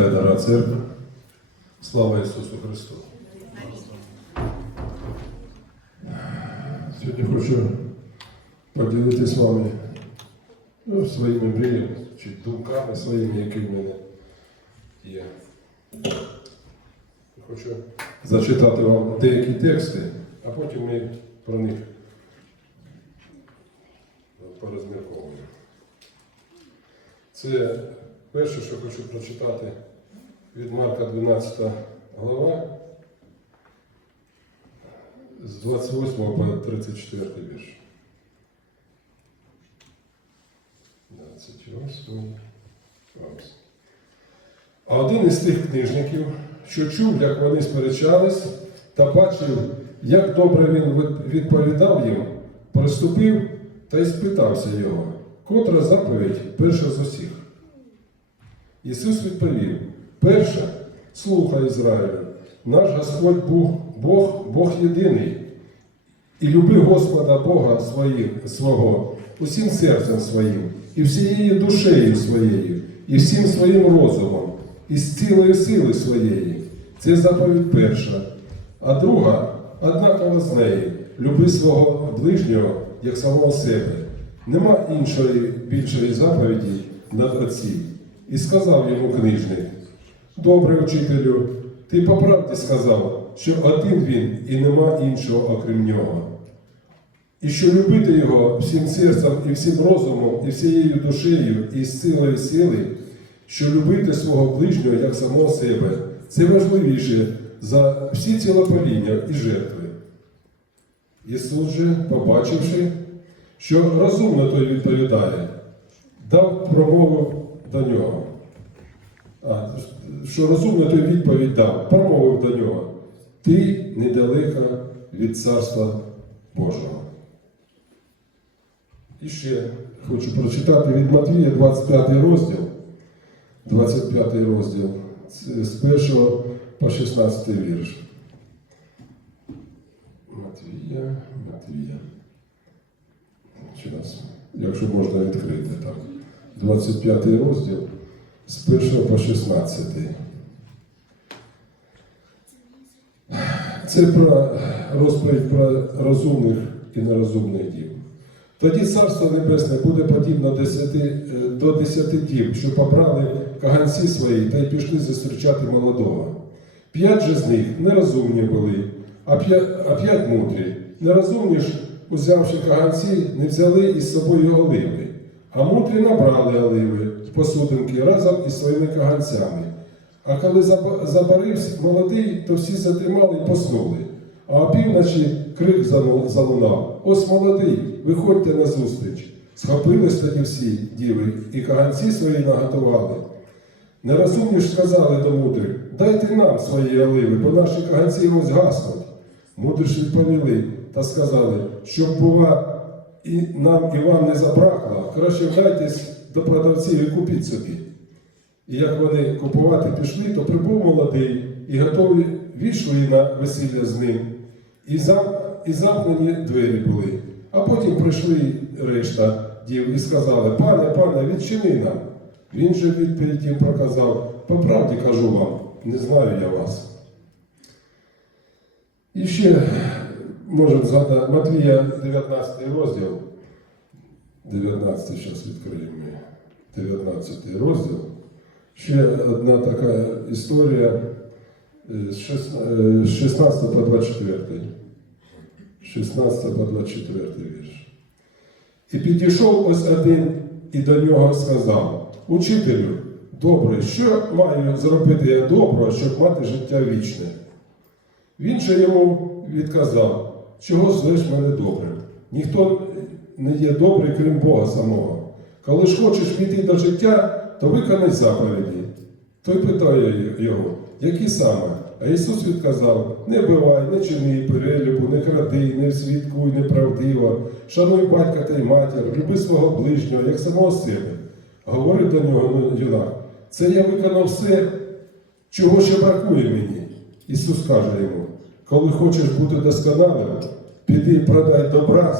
вітаю, дорога церква. Слава Ісусу Христу. Сьогодні хочу поділитися з вами ну, своїми мріями чи думками своїми, які в мене є. Хочу зачитати вам деякі тексти, а потім ми про них порозмірковуємо. Це перше, що хочу прочитати від Марка 12 глава з 28 по 34 вірш. 28. А один із тих книжників, що чув, як вони сперечались, та бачив, як добре він відповідав їм, приступив та й спитався його, котра заповідь перша з усіх. Ісус відповів: перше, слухай Ізраїлю, наш Господь Бог, Бог, Бог єдиний, і люби Господа Бога своїм, свого усім серцем своїм, і всією душею своєю, і всім своїм розумом, і з цілої сили своєї. Це заповідь перша. А друга, однакова з неї, люби свого ближнього, як самого себе. Нема іншої більшої заповіді над отців. І сказав йому книжник, добре учителю, ти по правді сказав, що один він і нема іншого окрім нього. І що любити його всім серцем і всім розумом, і всією душею, і з силою сили, що любити свого ближнього як самого себе, це важливіше за всі цілопоління і жертви. Ісус же, побачивши, що розумно той відповідає, дав промову до нього. Що розумно той відповідь дав, промовив до нього. Ти недалеко від Царства Божого. І ще хочу прочитати від Матвія 25 розділ. 25 розділ з- з 1 по 16 вірш. Матвія, Матвія. Якщо можна відкрити так. 25 розділ з 1 по 16. Це про розповідь про розумних і нерозумних дів. Тоді Царство Небесне буде подібно десяти, е, до десяти дів, що побрали каганці свої та й пішли зустрічати молодого. П'ять же з них нерозумні були, а п'ять мудрі. Нерозумні ж, узявши каганці, не взяли із собою оливи, а мудрі набрали оливи з посудинки разом із своїми каганцями. А коли заба- забарився молодий, то всі затримали і поснули. А опівночі крик залунав. Ось молодий, виходьте на зустріч. Схопились тоді всі діви, і каганці свої наготували. Нерозумні ж сказали до мудрих, дайте нам свої оливи, бо наші каганці ось гаснуть. Мудрі ж відповіли та сказали, щоб, бува, і нам і вам не забракло, краще вдайтесь до продавців і купіть собі. І як вони купувати пішли, то прибув молодий і готові війшли на весілля з ним. І, зам, і замкнені двері були. А потім прийшли решта дів і сказали, пане, пане, відчини нам. Він же відповідь їм проказав, по правді кажу вам, не знаю я вас. І ще можемо згадати Матвія 19 розділ. 19 зараз відкриємо. 19 розділ. Ще одна така історія е, з е, з 16 по 24. 16 по 24 вірш. І підійшов ось один і до нього сказав: Учителю, добре, що маю зробити я доброго, щоб мати життя вічне? Він же йому відказав, чого звеш мене добрим? Ніхто не є добрий, крім Бога самого. Коли ж хочеш піти до життя, то виконай заповіді. Той питає його, які саме? А Ісус відказав: не бивай, не чини перелюбу, не кради, не свідкуй неправдиво, шануй батька та й матір, люби свого ближнього, як самого себе. Говорить до нього юнак, це я виконав все, чого ще бракує мені. Ісус каже йому, коли хочеш бути досконалим, піди продай добра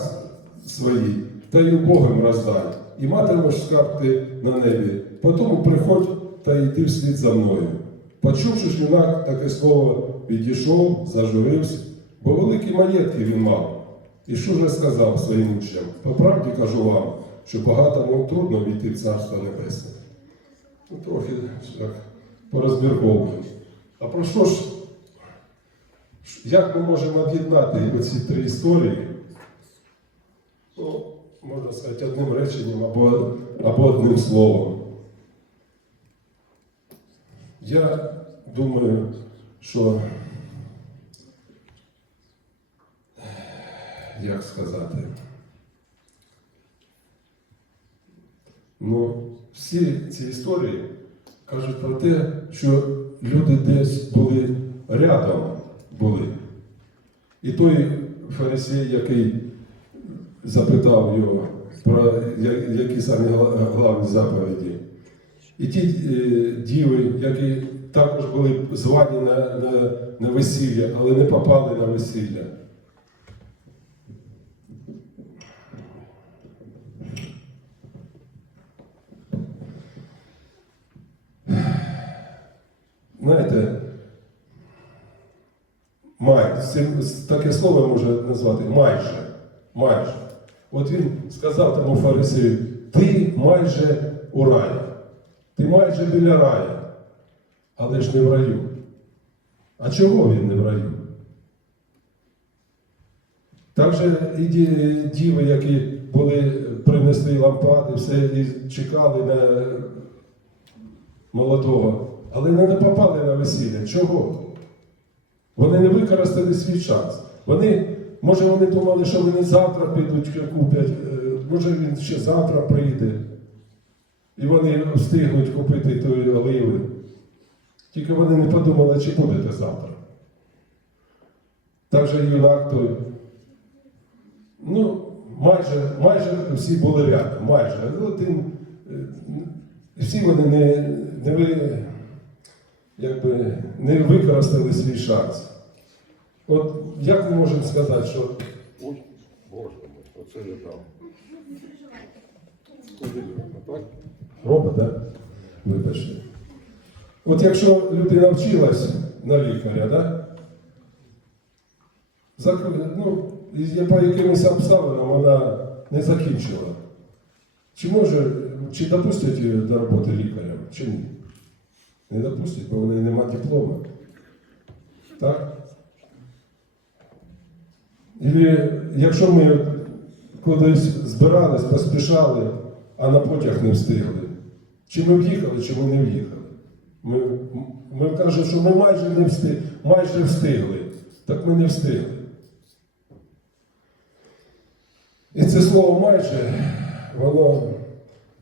свої та й убогим роздай, і матимеш скарб на небі. Потім приходь та йти вслід за мною. Почувши ж юнак таке слово, відійшов, зажурився, бо великі маєтки він мав. І що ж сказав своїм учням? По правді кажу вам, що багатому трудно війти в Царство Небесне. Ну, трохи так порозмірковую. А про що ж, як ми можемо об'єднати оці три історії? Ну, можна сказати, одним реченням або, або одним словом. Я думаю, що як сказати, ну, всі ці історії кажуть про те, що люди десь були рядом були. І той фарисей, який запитав його про які самі гла- главні заповіді, і ті е, діви, які також були звані на, на, на весілля, але не попали на весілля. Знаєте, таке слово можна назвати майже. Майже. От він сказав тому фарисею, ти майже у раї, ти майже біля раю, але ж не в раю. А чого він не в раю? Так же і діви, які були, принесли лампади, все і чекали на молодого, але не попали на весілля. Чого? Вони не використали свій час. Вони, може, вони думали, що вони завтра підуть купять, е, може він ще завтра прийде. І вони встигнуть купити тої оливи. Тільки вони не подумали, чи будете завтра. Так же юнак той. Ну, майже, майже всі були рядом, майже. Ну, е, всі вони не, не, ви, якби, не використали свій шанс. От як ми можемо сказати, що Ой, Боже мой, оце не там. Так? робить, так? Вибачте. От якщо людина вчилась на лікаря, да? зак- ну, по якимось обставинам вона не закінчила. Чи може, чи допустять її до роботи лікарем, чи ні? Не допустять, бо в неї нема диплома. Так? Ілі якщо ми кудись збирались, поспішали, а на потяг не встигли. Чи ми в'їхали, чи ми не в'їхали. Ми, ми кажемо, що ми майже не встигли, майже встигли. Так ми не встигли. І це слово майже, воно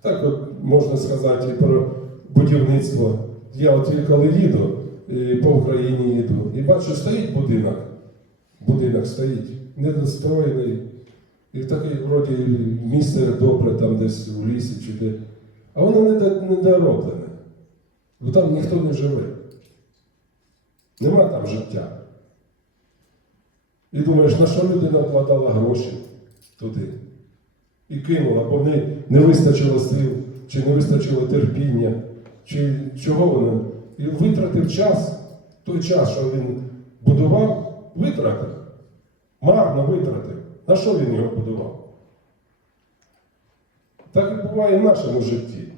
так от можна сказати і про будівництво. Я от коли їду і по Україні їду, і бачу, стоїть будинок. Будинок стоїть, недостроєний. І такий вроді місце добре там десь у лісі чи де. А воно не, до- не дороблене. Бо там ніхто не живе. Нема там життя. І думаєш, на що людина вкладала гроші туди? І кинула, бо не, не вистачило сил, чи не вистачило терпіння, чи чого воно. І витратив час, той час, що він будував, витратив. Марно витратив. На що він його будував? Так і буває в нашому житті.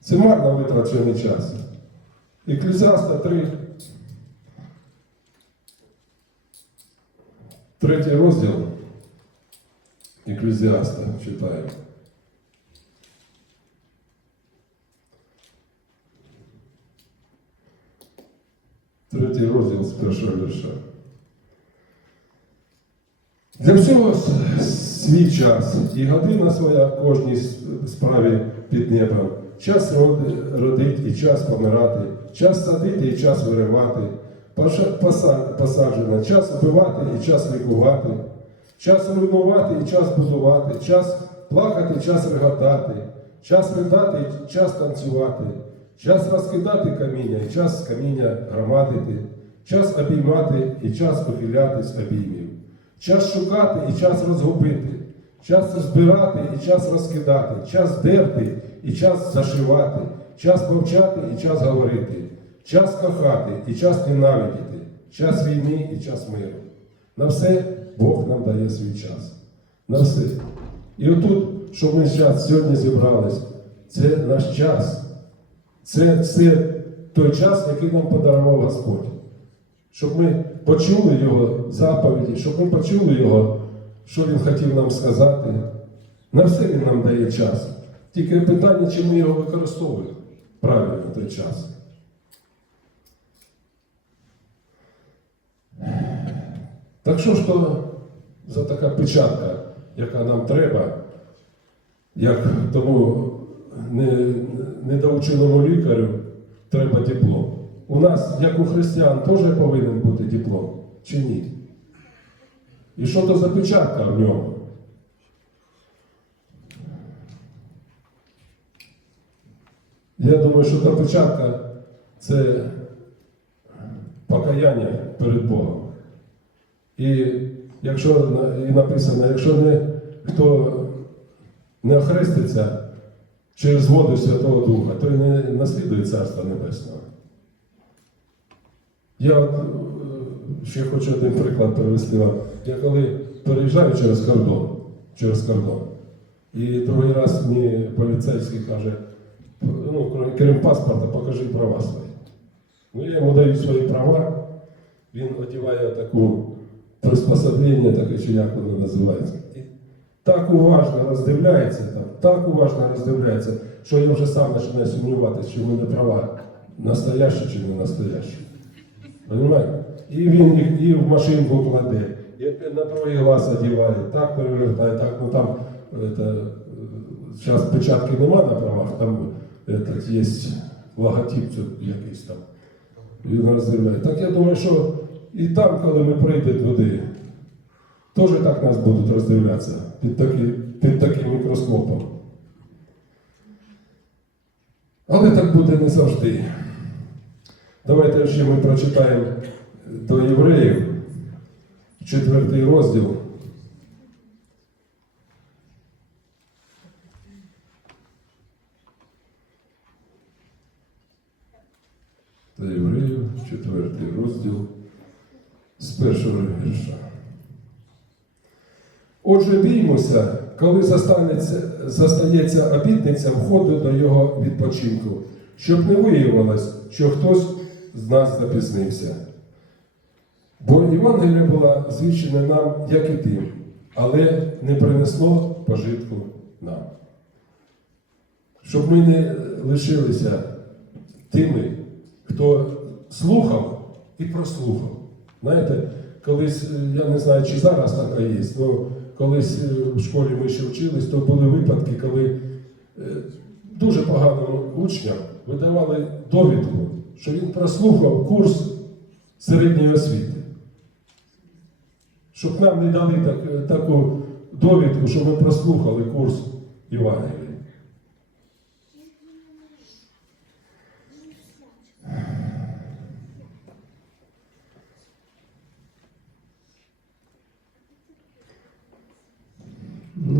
Це марно витрачений час. Еклезіаста 3. Третій розділ Еклезіаста читаємо. Третій розділ з першого вірша. Для всього свій час і година своя кожній справі під небом. Час роди- родить і час помирати, час садити і час виривати, Поша- поса- посаджено, час вбивати і час лікувати, час руйнувати і час будувати, час плакати, час реготати, час ридати і час танцювати, час розкидати каміння і час каміння громадити, час обіймати і час ухилятись обіймів, час шукати і час розгубити, Час збирати і час розкидати, час дерти і час зашивати, час мовчати і час говорити, час кохати і час ненавидіти, час війни і час миру. На все Бог нам дає свій час. На все. І отут, що ми зараз сьогодні зібрались, це наш час. Це, це той час, який нам подарував Господь. Щоб ми почули Його заповіді, щоб ми почули Його, що Він хотів нам сказати. На все Він нам дає час. Тільки питання, чи ми його використовуємо правильно в той час. Так що ж то за така печатка, яка нам треба, як тому не- недоученому лікарю треба диплом. У нас, як у християн, теж повинен бути диплом, чи ні? І що то за печатка в ньому? Я думаю, що та печатка це покаяння перед Богом. І якщо і написано, якщо не хто не охреститься через воду Святого Духа, то й не наслідує Царства Небесного. Я от, е, ще хочу один приклад привести вам. Я коли переїжджаю через кордон, через кордон, і другий раз мені поліцейський каже, ну, крім- паспорта, покажи права свої. Ну, я йому даю свої права, він одягає таку приспособлення, таке, чи як воно називається. І так уважно роздивляється, там, так уважно роздивляється, що я вже сам починаю сумніватися, чи в мене права настоящі чи не настоящі. Понимаете? І він їх і в машинку кладе, і на другий глаз одіває, так перевертає, так, ну там это, зараз печатки нема на правах, там этот, є логотип якийсь там. Він роздивляє. Так я думаю, що і там, коли ми прийдемо туди, теж так нас будуть роздивлятися під, такі, під таким мікроскопом. Але так буде не завжди. Давайте ще ми прочитаємо до євреїв, четвертий розділ. До євреїв, четвертий розділ з першого вірша. Отже, біймося, коли застається обітниця входу до його відпочинку, щоб не виявилось, що хтось з нас запізнився. Бо Євангелія була звіщена нам, як і тим, але не принесло пожитку нам. Щоб ми не лишилися тими, хто слухав і прослухав. Знаєте, колись, е, я не знаю, чи зараз така є, але колись е, в школі ми ще вчились, то були випадки, коли е, дуже поганим учням видавали довідку, що він прослухав курс середньої освіти. Щоб нам не дали так, таку довідку, що ми прослухали курс Євангелії.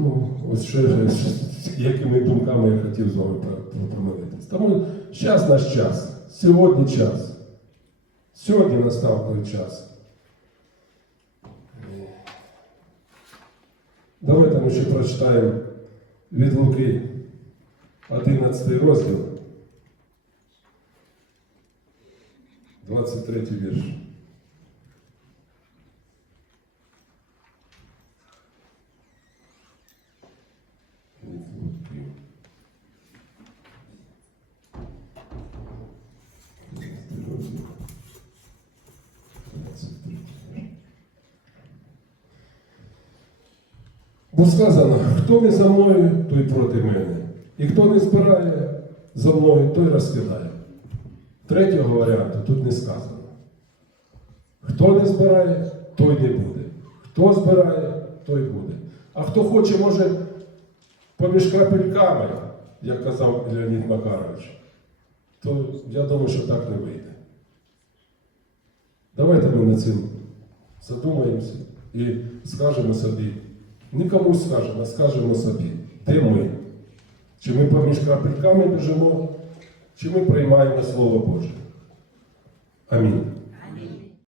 Ну, ось ще, ще якими думками я хотів з вами про- Тому зараз наш час, сьогодні час. Сьогодні настав той час. Давайте ми ще прочитаємо від Луки 11 розділ. 23 вірш. Бо сказано, хто не за мною, той проти мене. І хто не збирає за мною, той розкидає. Третього варіанту тут не сказано. Хто не збирає, той не буде. Хто збирає, той буде. А хто хоче, може поміж крапельками, як казав Леонід Макарович, то я думаю, що так не вийде. Давайте ми над цим задумаємося і скажемо собі, Нікому скажемо, скажемо собі, де ми? Чи ми поміж крапельками біжимо, чи ми приймаємо Слово Боже. Амінь.